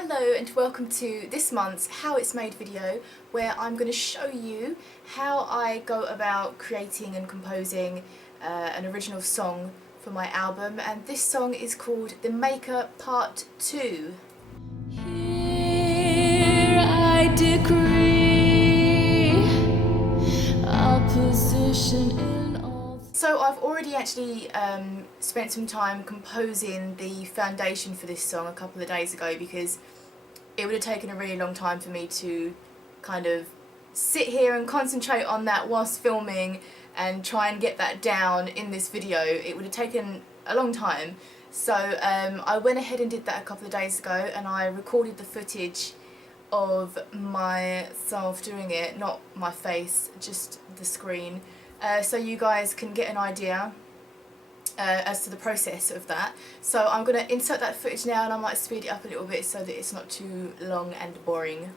Hello and welcome to this month's How It's Made video, where I'm going to show you how I go about creating and composing an original song for my album, and this song is called The Maker Part 2. Here I decree our position in all. So I've already actually spent some time composing the foundation for this song a couple of days ago, because it would have taken a really long time for me to kind of sit here and concentrate on that whilst filming and try and get that down in this video. It would have taken a long time. So I went ahead and did that a couple of days ago, and I recorded the footage of myself doing it, not my face, just the screen, so you guys can get an idea as to the process of that. So I'm going to insert that footage now, and I might speed it up a little bit so that it's not too long and boring.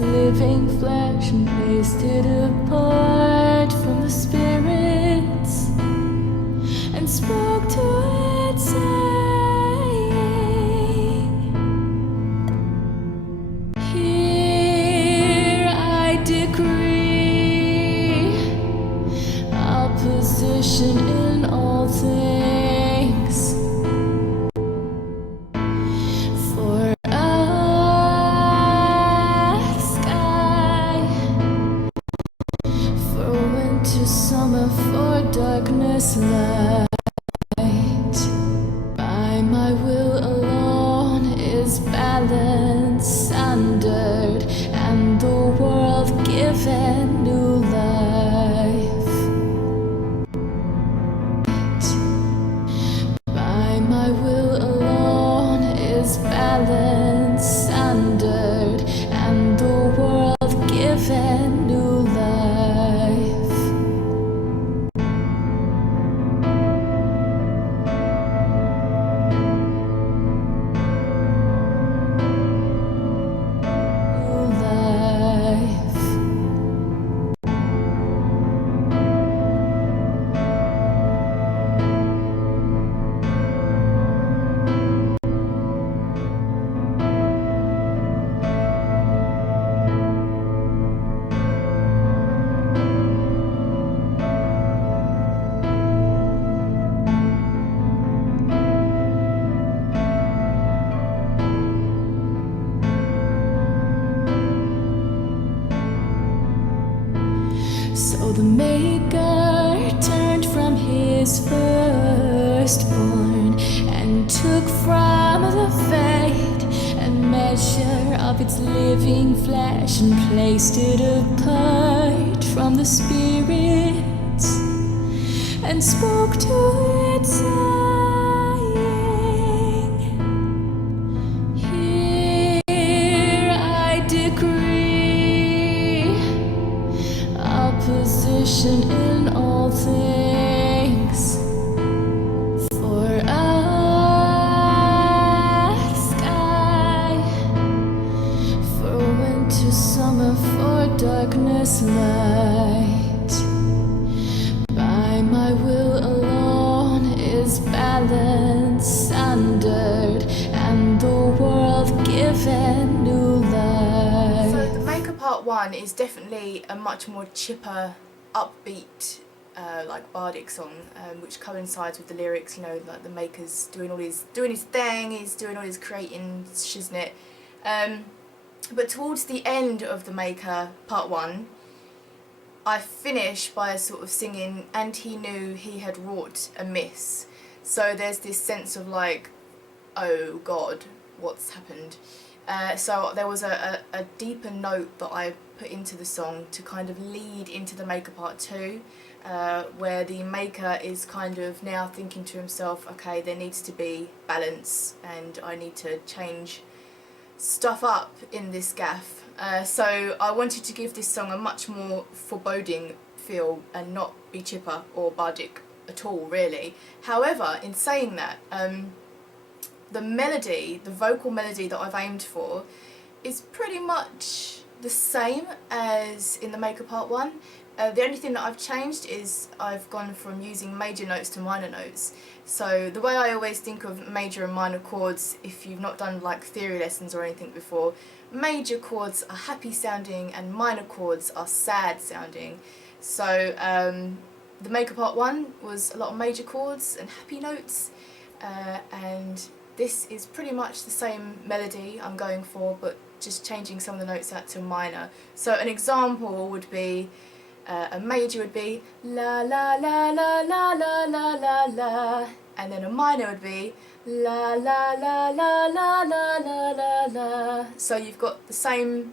Living flesh and placed it apart from the spirits and spoke to it, saying, here I decree our position in all things. light. By my will alone is balance sundered, and the world given new life. By my will alone is balance sundered, and the world given new life. New life. So the Maker turned from his firstborn and took from the fate and measure of its living flesh and placed it apart from the spirits and spoke to it, saying, "Here I decree opposition in all things, for earth, sky, for winter, summer, for darkness, light. By my will alone is balance sundered, and the world given new life." So the Maker Part 1 is definitely a much more chipper, upbeat, like bardic song, which coincides with the lyrics. You know, like the Maker's doing his thing, he's doing all his creating shiznit. But towards the end of the Maker Part 1, I finish by sort of singing, "And he knew he had wrought amiss." So there's this sense of like, oh God, what's happened? So there was a deeper note that I put into the song to kind of lead into the Maker Part 2, where the Maker is kind of now thinking to himself, okay, there needs to be balance and I need to change stuff up in this gaff. So I wanted to give this song a much more foreboding feel and not be chipper or bardic at all, really. However, in saying that, the melody, the vocal melody that I've aimed for is pretty much the same as in the Maker Part 1. The only thing that I've changed is I've gone from using major notes to minor notes. So the way I always think of major and minor chords, if you've not done like theory lessons or anything before, major chords are happy sounding and minor chords are sad sounding. So the Maker Part 1 was a lot of major chords and happy notes, and this is pretty much the same melody I'm going for, but just changing some of the notes out to minor. So an example would be, a major would be la la la la la la la la la, and then a minor would be la la la la la la la la la. So you've got the same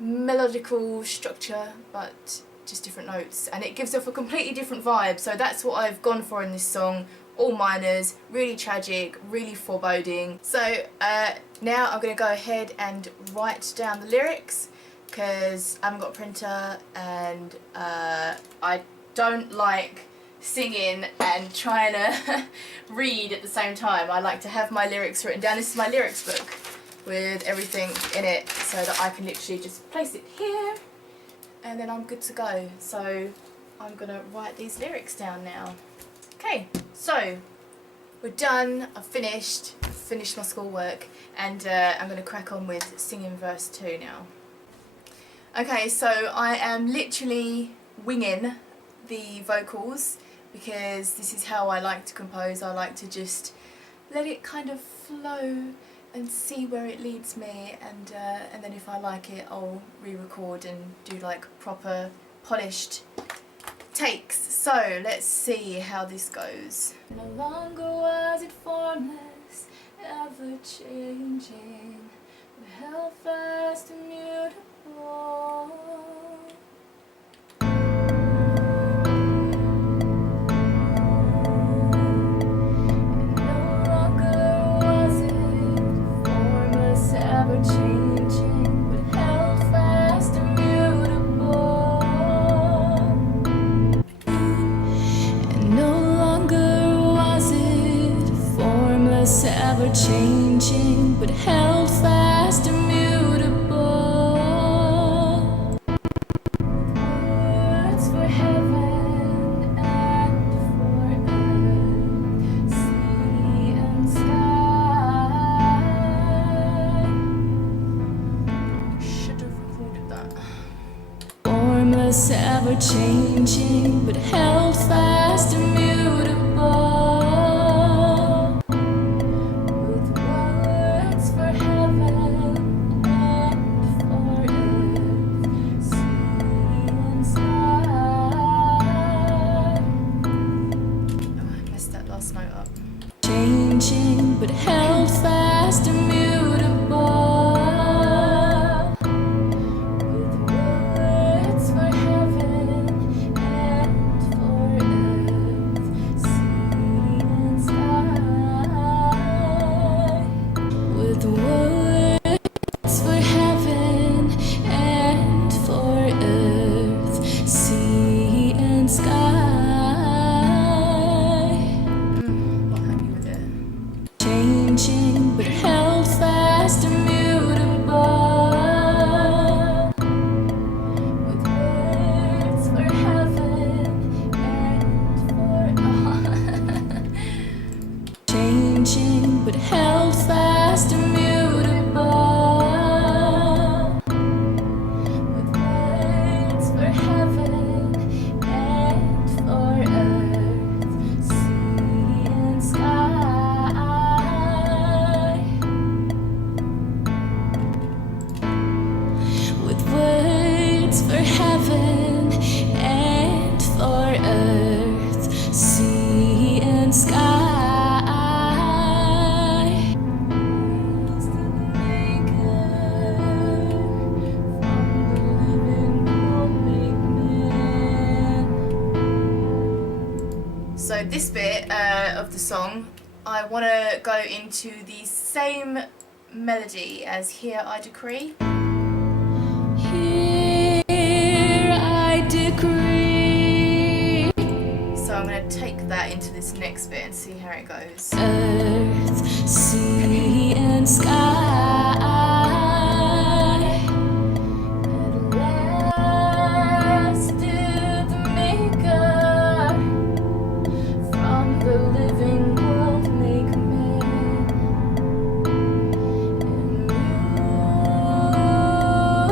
melodical structure but just different notes, and it gives off a completely different vibe. So that's what I've gone for in this song. All minors, really tragic, really foreboding. So now I'm going to go ahead and write down the lyrics, because I haven't got a printer and I don't like singing and trying to read at the same time. I like to have my lyrics written down. This is my lyrics book with everything in it, so that I can literally just place it here and then I'm good to go. So I'm going to write these lyrics down now. Okay, so we're done. I've finished my schoolwork, and I'm going to crack on with singing verse 2 now. Okay, so I am literally winging the vocals, because this is how I like to compose. I like to just let it kind of flow and see where it leads me, and then if I like it, I'll re-record and do like proper polished takes. So let's see how this goes. No longer was it formless, ever changing, but held fast and mutable. And no longer was it formless, ever changing, but held fast and mutable. And no longer was it formless, ever changing, but held fast and mutable. Words for heaven and for earth, sea and sky. Should have recorded that. Formless, ever changing, but held fast and mutable. With words for heaven and for earth, sea and sky. Oh, I messed that last note up. Changing, but held fast and mutable. With words for heaven and for earth, sea and sky. With words for heaven and for earth, sea and sky. Not happy with it. Changing, but held fast and mutable. With words for heaven and for changing, but held fast and mutable. With words for heaven and for earth, sea and sky. With words for heaven and for earth, sea and sky. Praise to the Maker, from the living world make man. So this bit of the song, I want to go into the same melody as Here I Decree. Here I decree. So I'm going to take that into this next bit and see how it goes. Earth, sea and sky. At last did the Maker from the living world make man.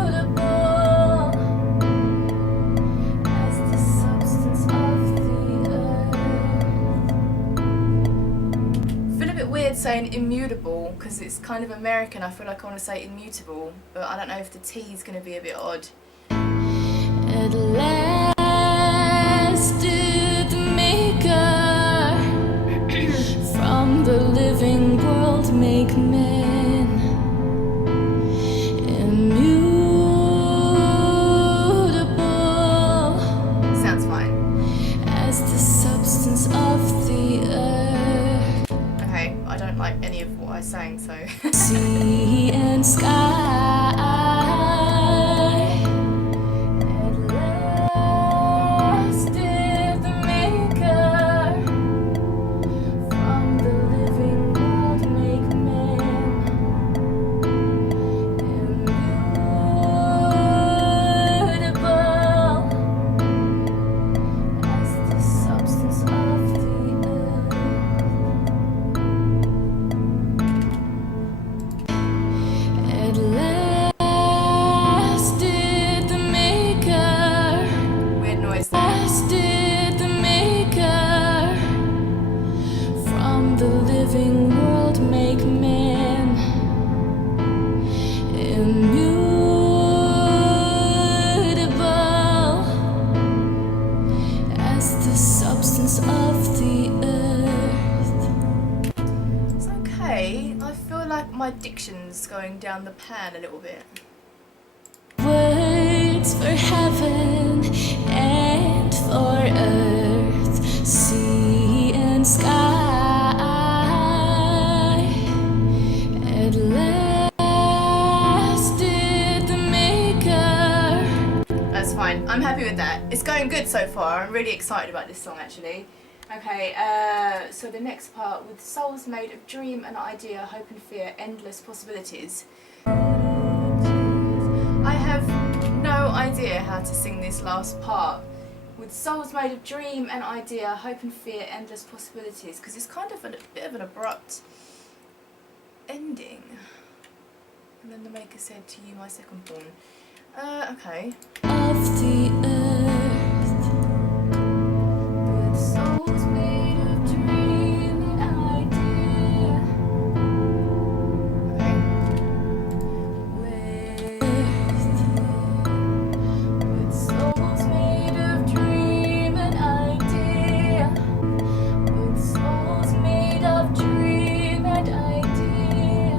Immutable as the substance of the earth. I feel a bit weird saying immutable because it's kind of American. I feel like I want to say immutable, but I don't know if the T is going to be a bit odd. At last did the Maker from the living world make man. Immutable Sounds fine. as the substance of the earth, Okay, I don't like any of what I sang, so. sea and sky. At last did the Maker from the living world make man. Immutable as the substance of the earth. At last did the Maker, Weird noise there. last did the Maker from the living world make man. Immutable my diction's going down the pan a little bit. Words for heaven and for earth, sea and sky. At last did the maker. That's fine. I'm happy with that. It's going good so far. I'm really excited about this song actually. Okay, so the next part, with souls made of dream and idea, hope and fear, endless possibilities. I have no idea how to sing this last part. With souls made of dream and idea, hope and fear, endless possibilities, because it's kind of a bit of an abrupt ending. And then the maker said, to you my second born. Okay. Of the earth. Souls made of dream and idea. Okay. With souls made of dream and idea. With souls made of dream and idea.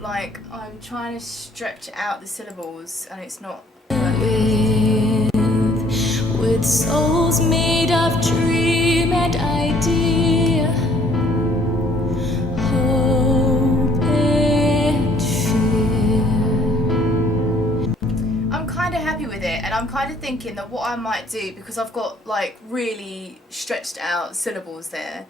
Like I'm trying to stretch out the syllables and it's not working. With souls made of dream and idea, hope and fear. I'm kind of happy with it, and I'm kind of thinking that what I might do, because I've got like really stretched out syllables there,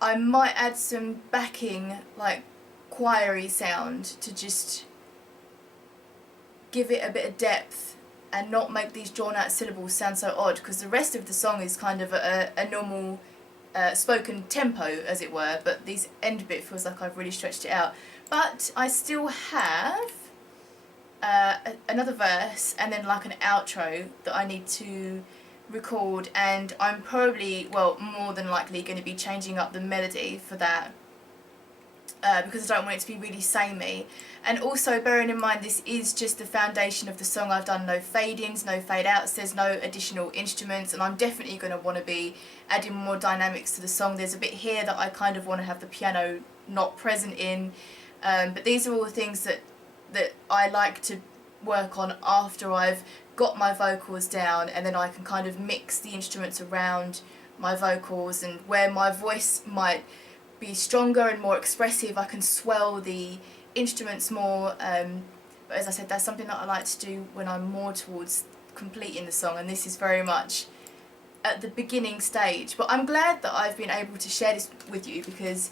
I might add some backing like choiry sound to just give it a bit of depth and not make these drawn out syllables sound so odd, because the rest of the song is kind of a normal spoken tempo, as it were, but this end bit feels like I've really stretched it out. But I still have another verse and then like an outro that I need to record, and I'm probably, well, more than likely going to be changing up the melody for that. Because I don't want it to be really samey. And also bearing in mind this is just the foundation of the song. I've done no fade-ins, no fade-outs, there's no additional instruments, and I'm definitely going to want to be adding more dynamics to the song. There's a bit here that I kind of want to have the piano not present in, but these are all the things that I like to work on after I've got my vocals down, and then I can kind of mix the instruments around my vocals, and where my voice might be stronger and more expressive, I can swell the instruments more, but as I said, that's something that I like to do when I'm more towards completing the song, and this is very much at the beginning stage. But I'm glad that I've been able to share this with you, because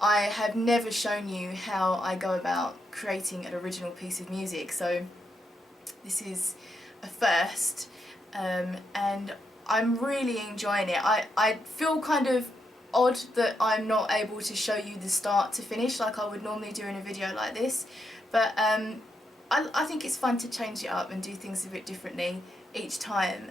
I have never shown you how I go about creating an original piece of music, so this is a first, and I'm really enjoying it. I feel kind of odd that I'm not able to show you the start to finish like I would normally do in a video like this, but I think it's fun to change it up and do things a bit differently each time,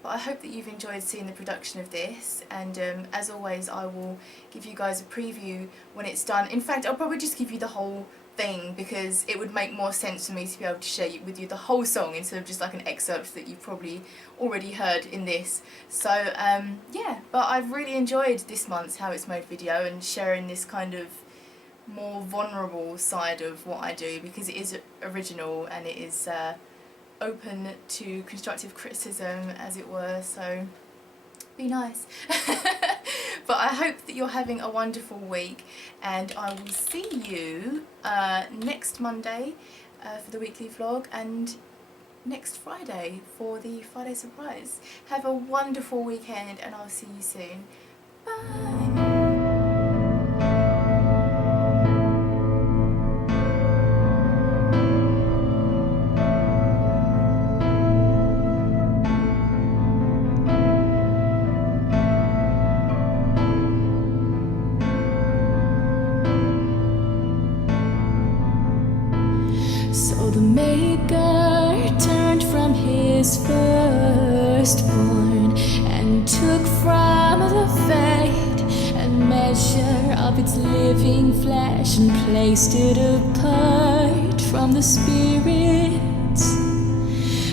but I hope that you've enjoyed seeing the production of this, and as always I will give you guys a preview when it's done. In fact, I'll probably just give you the whole thing, because it would make more sense for me to be able to share with you the whole song instead of just like an excerpt that you've probably already heard in this. So yeah, but I've really enjoyed this month's How It's Made video and sharing this kind of more vulnerable side of what I do, because it is original and it is open to constructive criticism, as it were, so be nice. But I hope that you're having a wonderful week, and I will see you next Monday for the weekly vlog, and next Friday for the Friday surprise. Have a wonderful weekend, and I'll see you soon. Bye! So the Maker turned from his firstborn and took from measure of its living flesh and placed it apart from the spirits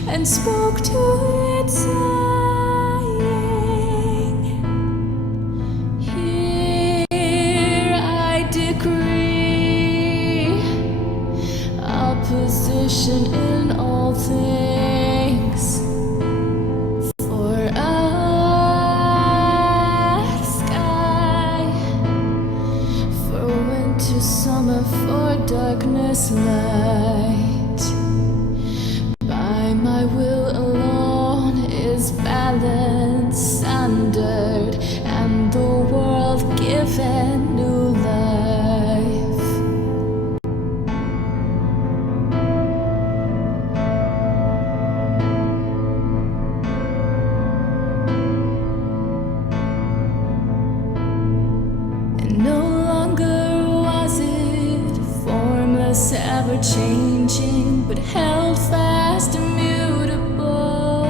and spoke to it, saying, Here I decree opposition in all things. For earth, sky, for winter, summer, for darkness, light. By my will alone is balance sundered, and the world given new life. And no longer was it formless, ever changing, but held fast, immutable,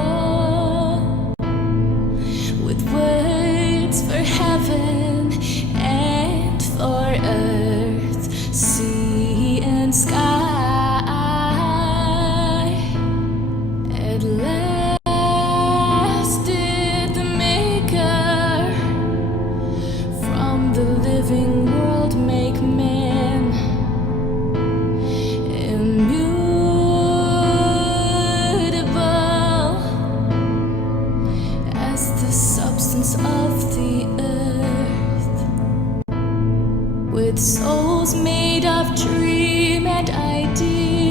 with words for heaven and for earth, sea and sky. At last did the Maker from the living world make man immutable as the substance of the earth, with souls made of dream and idea.